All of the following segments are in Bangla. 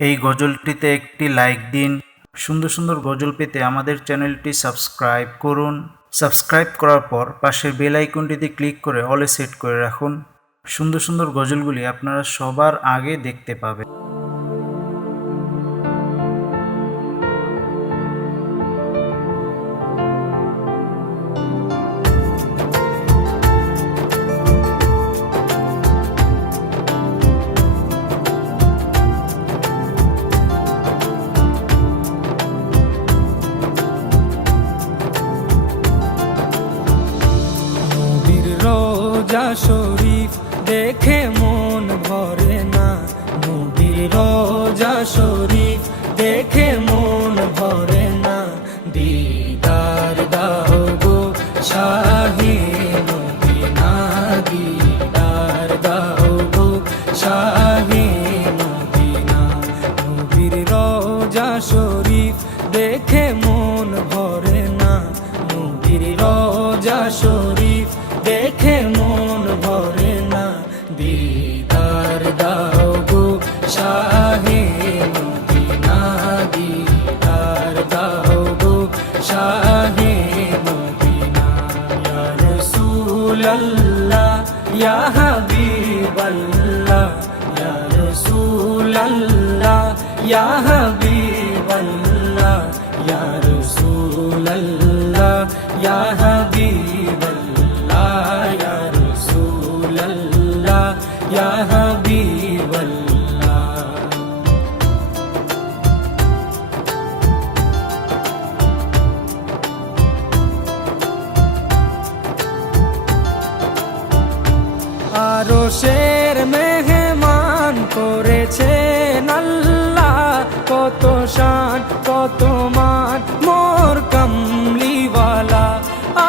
এই গজলটিতে একটি লাইক দিন। সুন্দর সুন্দর গজল পেতে আমাদের চ্যানেলটি সাবস্ক্রাইব করুন। সাবস্ক্রাইব করার পর পাশের বেল আইকনটিতে ক্লিক করে অলে সেট করে রাখুন। সুন্দর সুন্দর গজলগুলি আপনারা সবার আগে দেখতে পাবেন। রোজা শরীফ দেখে মন ভরে না, নবীর রোজা শরীফ দেখে মন ভরে না। দিদার দাও গো শাহে মদিনা, দিদার দাও গো শাহে মদিনা। নবীর রোজা শরীফ দেখে মন ভরে না, নবীর রোজা শরীফ দেখে মন ভরে না। দিদার দাও গো শাহে মদিনা, দিদার দাও গো শাহে মদিনা। ইয়া রাসূলুল্লাহ ইয়া হাবিবাল্লাহ, ইয়া রাসূলুল্লাহ ইয়া হাবিবাল্লাহ, ইয়া রাসূলুল্লাহ ইয়া হাবিবাল্লাহ, ইয়া রাসূলুল্লাহ ইয়া হাবিবাল্লাহ। আরশের মেহমান করেছেন আল্লাহ, কত শান কত মান মোর কামলিওয়ালা।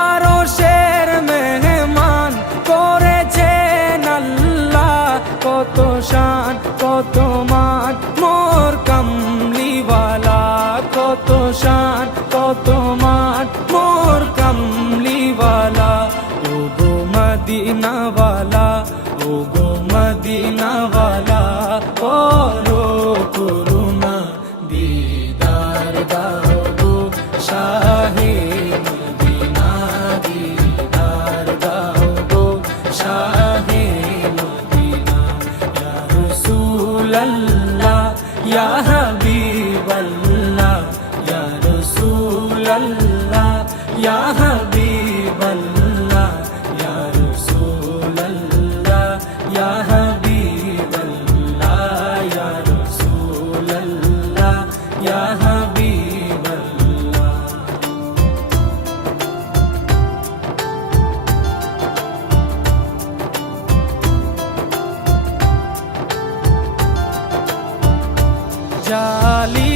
আরশের মেহমান করেছেন আল্লাহ, কত শান কত মান মোর কামলিওয়ালা, কত শান কত মান মোর কামলিওয়ালা। ও গো মদিনাওয়ালা, ও গো মদিনাওয়ালা, করো করুণা, দিদার দাও গো শাহে মদিনা, দিদার দাও গো শাহে মদিনা। ইয়া রাসূলুল্লাহ ইয়া হাবিবাল্লাহ, ইয়া রাসূলুল্লাহ ইয়া হাবিবাল্লাহ, ইয়া রাসূলুল্লাহ ইয়া হাবিবাল্লাহ, ইয়া রাসূলুল্লাহ ইয়া হাবিবাল্লাহ। জালি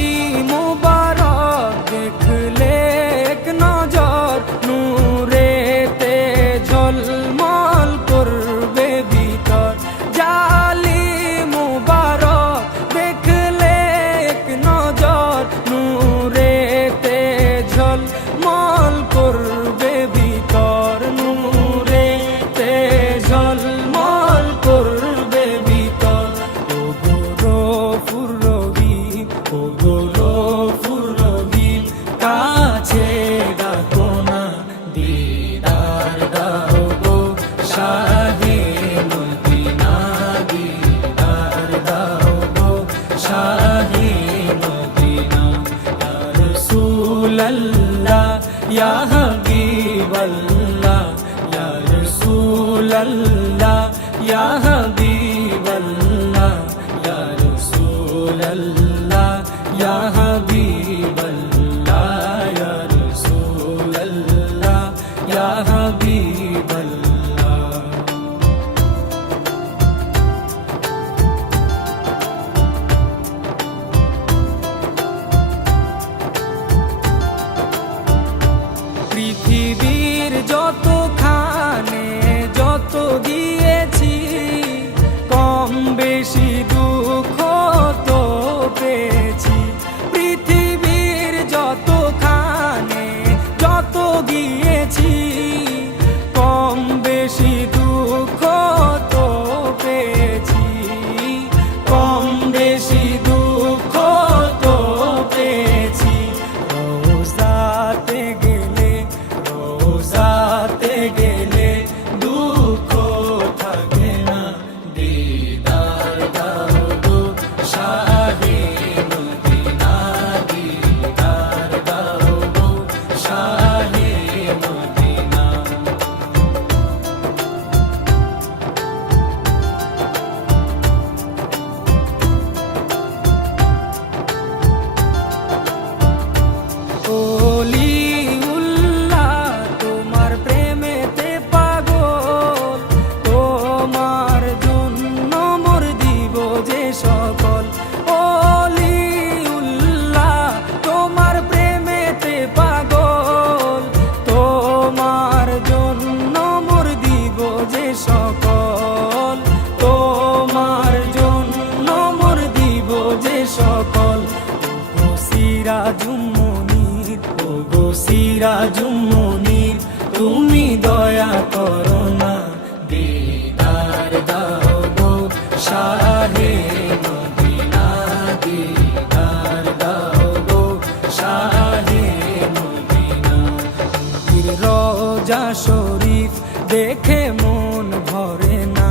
মুবারক দেখলে এক নজর, নূরেতে ঝলমল করবে ভিতর। জালি মুবারক দেখলে এক নজর, নূরেতে ঝলমল করবে ভিতর, নূরেতে ঝলমল করবে ভিতর। ও গো গফুর রহিম, ও গো গফুর রহিম, কাছে ডাকো না, দিদার দাও গো শাহে মদিনা, দিদার দাও গো শাহে মদিনা। ইয়া রাসূলুল্লাহ ইয়া হাবিবাল্লাহ, ইয়া রাসূলুল্লাহ ইয়া হাবিবাল্লাহ, ইয়া রাসূলুল্লাহ ইয়া হাবিবাল্লাহ, ইয়া রাসূলুল্লাহ ইয়া হাবিবাল্লাহ। পৃথিবীর যতখানে যত দিয়েছি, কম বেশি দুঃখ তো পেয়েছি। পৃথিবীর সিরাজুম মুনির, ওগো সিরাজুম মুনির, তুমি দয়া করো না, দিদার দাও গো শাহে মদিনা, দিদার দাও গো শাহে মদিনা। নবীর রওজা শরীফ দেখে মন ভরে না,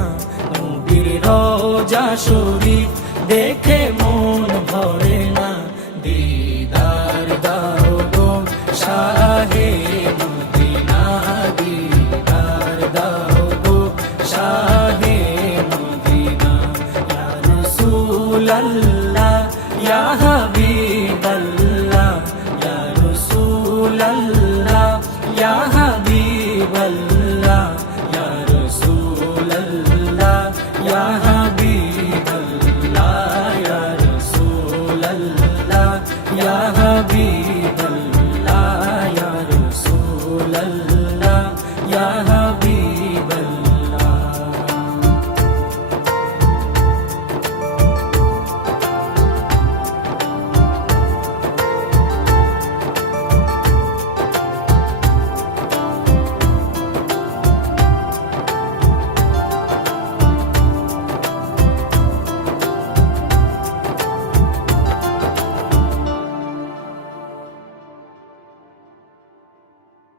নবীর রওজা শরীফ দেখে মন ভরে না, দিদার দাও গো শাহে মদিনা, দিদার দাও গো শাহে মদিনা। ইয়া রাসূলাল্লাহ ইয়া হাবিবাল্লাহ, ইয়া রাসূলাল্লাহ ইয়া হাবিবাল্লাহ, ইয়া রাসূলাল্লাহ ইয়া হাবিবাল্লাহ, ইয়া রাসূলাল্লাহ ইয়া হাবিবাল্লাহ।